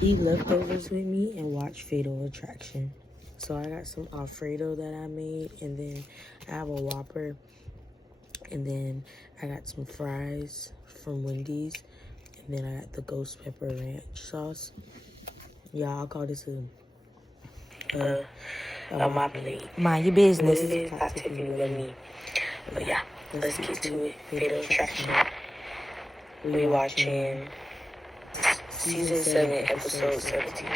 eat leftovers with me and watch Fatal Attraction. So I got some Alfredo that I made, and then I have a Whopper, and then I got some fries from Wendy's, and then I got the ghost pepper ranch sauce. Yeah, I'll call this my plate. Mind your business. Got Tiffany with me. But yeah, let's get to it. Fatal Attraction. We watching season 7, episode 17.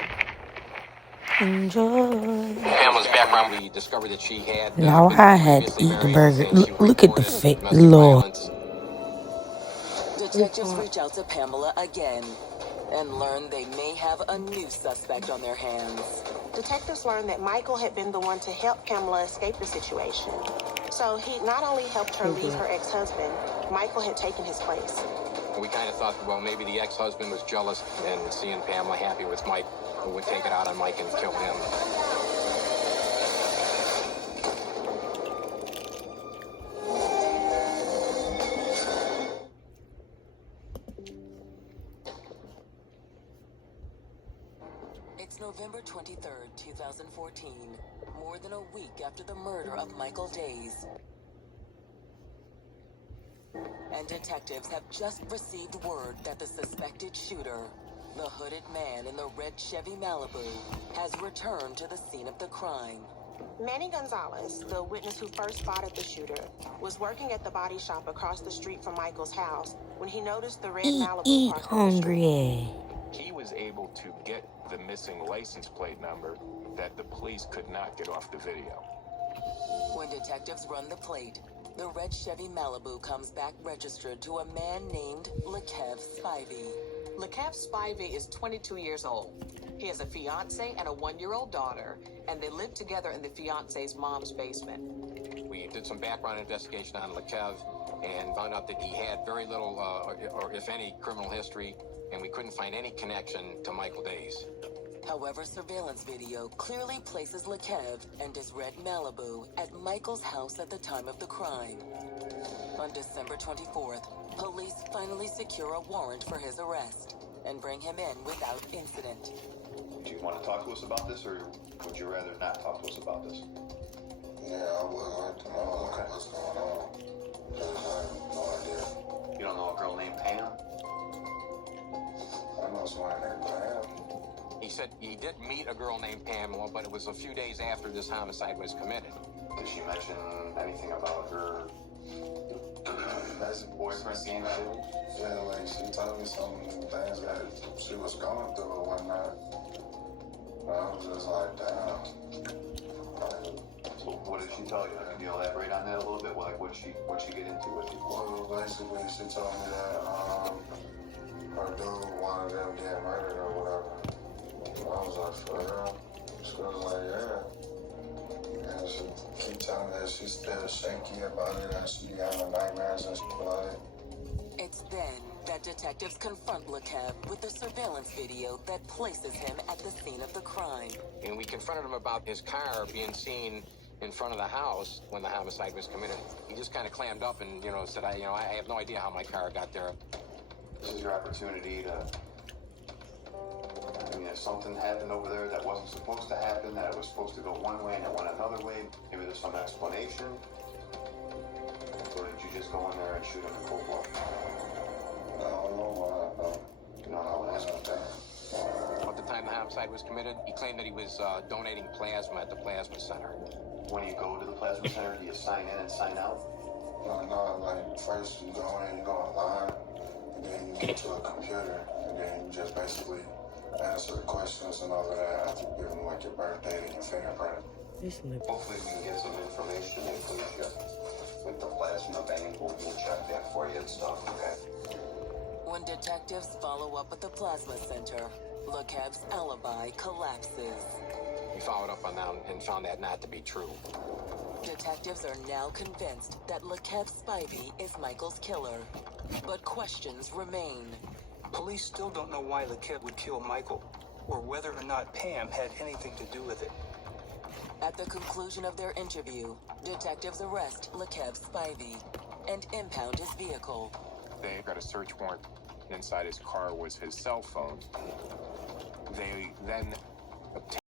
Enjoy. Pamela's background, we discovered that she had now I had to eat the burger. Look at the face, Lord. Detectives reach out to Pamela again and learn they may have a new suspect on their hands. Detectives learned that Michael had been the one to help Pamela escape the situation. So he not only helped her leave her ex-husband, Michael had taken his place. We kind of thought, well, maybe the ex-husband was jealous and seeing Pamela happy with Mike would take it out on Mike and kill him. It's November 23rd, 2014, more than a week after the murder of Michael Days. And detectives have just received word that the suspected shooter, the hooded man in the red Chevy Malibu, has returned to the scene of the crime. Manny Gonzalez, the witness who first spotted the shooter, was working at the body shop across the street from Michael's house when he noticed the red Malibu parked on the street. He was able to get the missing license plate number that the police could not get off the video. When detectives run the plate, the red Chevy Malibu comes back registered to a man named Lakev Spivey. Lakev Spivey is 22 years old. He has a fiance and a 1-year-old daughter, and they live together in the fiance's mom's basement. We did some background investigation on Lakev and found out that he had very little, or if any, criminal history, and we couldn't find any connection to Michael Days. However, surveillance video clearly places Lakev and his red Malibu at Michael's house at the time of the crime. On December 24th, police finally secure a warrant for his arrest and bring him in without incident. Do you want to talk to us about this, or would you rather not talk to us about this? Yeah, I would like to know what's going on. Because I have no idea. You don't know a girl named Pam? I know somebody named Pam. He said he did meet a girl named Pamela, but it was a few days after this homicide was committed. Did she mention anything about her boyfriend being out? Yeah, like she told me some things that she was going through or whatnot. I was just like, damn. So what did she tell you? Can you elaborate on that a little bit? Like, what'd she get into with you? Well, basically, she told me that her dude wanted them to get murdered or whatever. I was like, for real? She was like, yeah. And she keep telling me that she's still shaky about it and she having nightmares and shit about it. It's then that detectives confront Lakev with the surveillance video that places him at the scene of the crime. And we confronted him about his car being seen in front of the house when the homicide was committed. He just kind of clammed up and, said, I have no idea how my car got there. This is your opportunity to... I mean, if something happened over there that wasn't supposed to happen, that it was supposed to go one way and it went another way, maybe there's some explanation. Or did you just go in there and shoot him in cold blood? I don't know why. You don't know what happened. At the time the homicide was committed, he claimed that he was donating plasma at the plasma center. When you go to the plasma center, do you sign in and sign out? No, like first you go in, you go online, and then you get to a computer, and then you just basically answer the questions and all of that after you give them like your birth date and your fingerprint. Hopefully we can get some information and include you with the plasma bank. We'll check that for you and stuff, okay? When detectives follow up at the plasma center, Lakev's alibi collapses. We followed up on that and found that not to be true. Detectives are now convinced that Lakev Spivey is Michael's killer, but questions remain. Police still don't know why Lakev would kill Michael, or whether or not Pam had anything to do with it. At the conclusion of their interview, detectives arrest Lakev Spivey and impound his vehicle. They got a search warrant. Inside his car was his cell phone. then